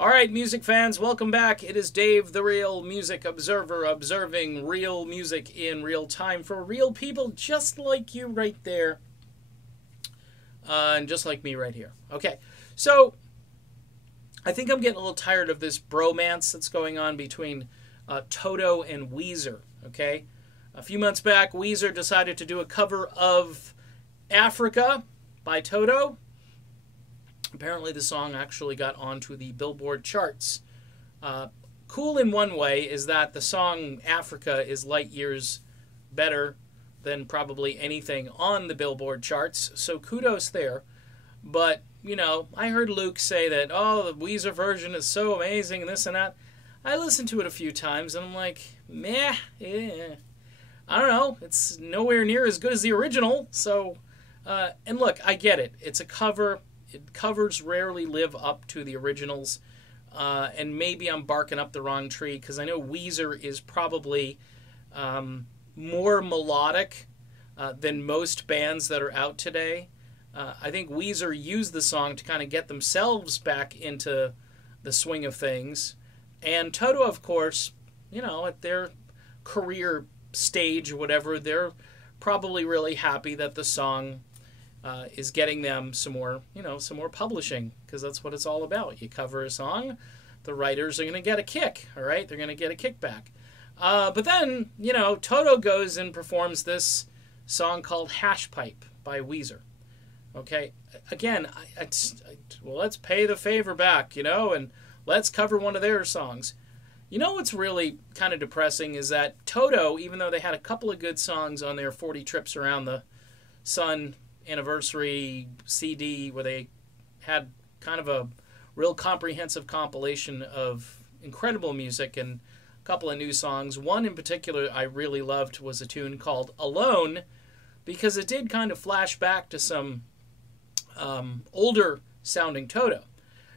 All right, music fans, welcome back. It is Dave, the Real Music Observer, observing real music in real time for real people just like you right there. And just like me right here. Okay, so I think I'm getting a little tired of this bromance that's going on between Toto and Weezer, okay? A few months back, Weezer decided to do a cover of Africa by Toto. Apparently the song actually got onto the Billboard charts. Cool in one way is that the song Africa is light years better than probably anything on the Billboard charts, so kudos there. But, you know, I heard Luke say that, oh, the Weezer version is so amazing and this and that. I listened to it a few times and I'm like, meh, yeah. I don't know, it's nowhere near as good as the original, so, and look, I get it. It's a cover. Covers rarely live up to the originals, and maybe I'm barking up the wrong tree because I know Weezer is probably more melodic than most bands that are out today. I think Weezer used the song to kind of get themselves back into the swing of things, and Toto, of course, you know, at their career stage or whatever, they're probably really happy that the song is getting them some more, you know, some more publishing, because that's what it's all about. You cover a song, the writers are going to get a kick, all right? They're going to get a kickback. But then, you know, Toto goes and performs this song called Hash Pipe by Weezer. Okay, again, well, let's pay the favor back, you know, and let's cover one of their songs. You know what's really kind of depressing is that Toto, even though they had a couple of good songs on their 40 Trips Around the Sun anniversary CD where they had kind of a real comprehensive compilation of incredible music and a couple of new songs. One in particular I really loved was a tune called Alone, because it did kind of flash back to some older sounding Toto.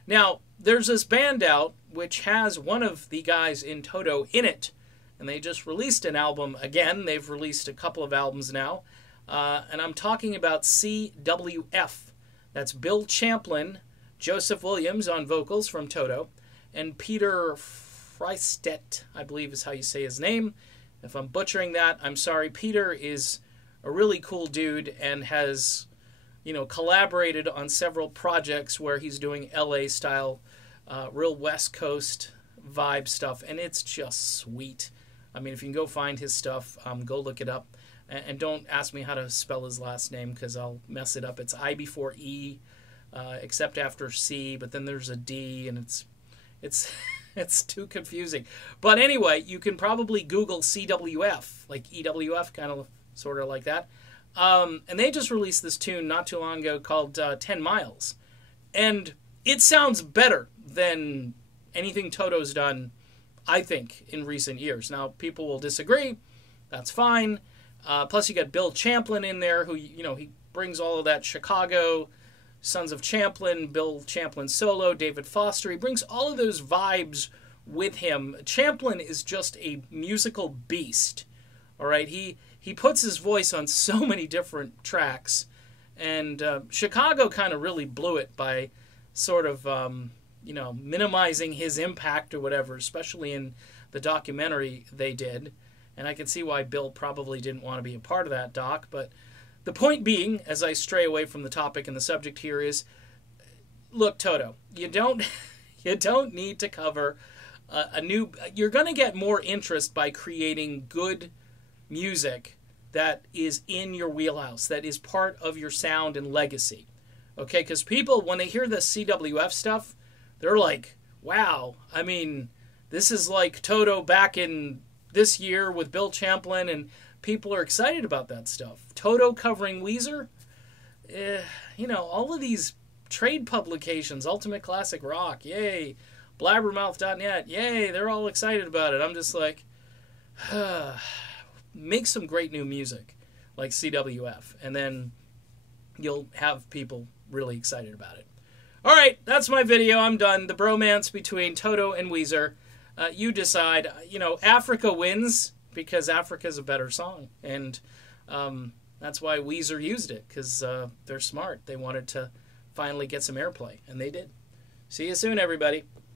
Now, there's this band out which has one of the guys in Toto in it, and they just released an album again. They've released a couple of albums now. And I'm talking about CWF. That's Bill Champlin, Joseph Williams on vocals from Toto, and Peter Freistedt, I believe is how you say his name. If I'm butchering that, I'm sorry. Peter is a really cool dude and has, you know, collaborated on several projects where he's doing LA style, real West Coast vibe stuff, and it's just sweet. I mean, if you can go find his stuff, go look it up. And don't ask me how to spell his last name because I'll mess it up. It's I before E, except after C, but then there's a D, and it's it's too confusing. But anyway, you can probably Google CWF, like EWF, kind of sort of like that. And they just released this tune not too long ago called 10 Miles. And it sounds better than anything Toto's done, I think, in recent years. Now, people will disagree. That's fine. Plus, you got Bill Champlin in there, who, you know, he brings all of that Chicago, Sons of Champlin, Bill Champlin solo, David Foster. He brings all of those vibes with him. Champlin is just a musical beast, all right? He puts his voice on so many different tracks, and Chicago kind of really blew it by sort of, you know, minimizing his impact or whatever, especially in the documentary they did. And I can see why Bill probably didn't want to be a part of that doc. But the point being, as I stray away from the topic and the subject here, is, look, Toto, you don't need to cover a new. You're going to get more interest by creating good music that is in your wheelhouse, that is part of your sound and legacy. Okay, because people, when they hear the CWF stuff, they're like, wow, I mean, this is like Toto back in this year with Bill Champlin, and people are excited about that stuff. Toto covering Weezer, you know, all of these trade publications, Ultimate Classic Rock, yay, Blabbermouth.net, yay, they're all excited about it. I'm just like, make some great new music like CWF, and then you'll have people really excited about it. All right, that's my video. I'm done. The bromance between Toto and Weezer. You decide. You know, Africa wins because Africa's a better song. And that's why Weezer used it, because they're smart. They wanted to finally get some airplay, and they did. See you soon, everybody.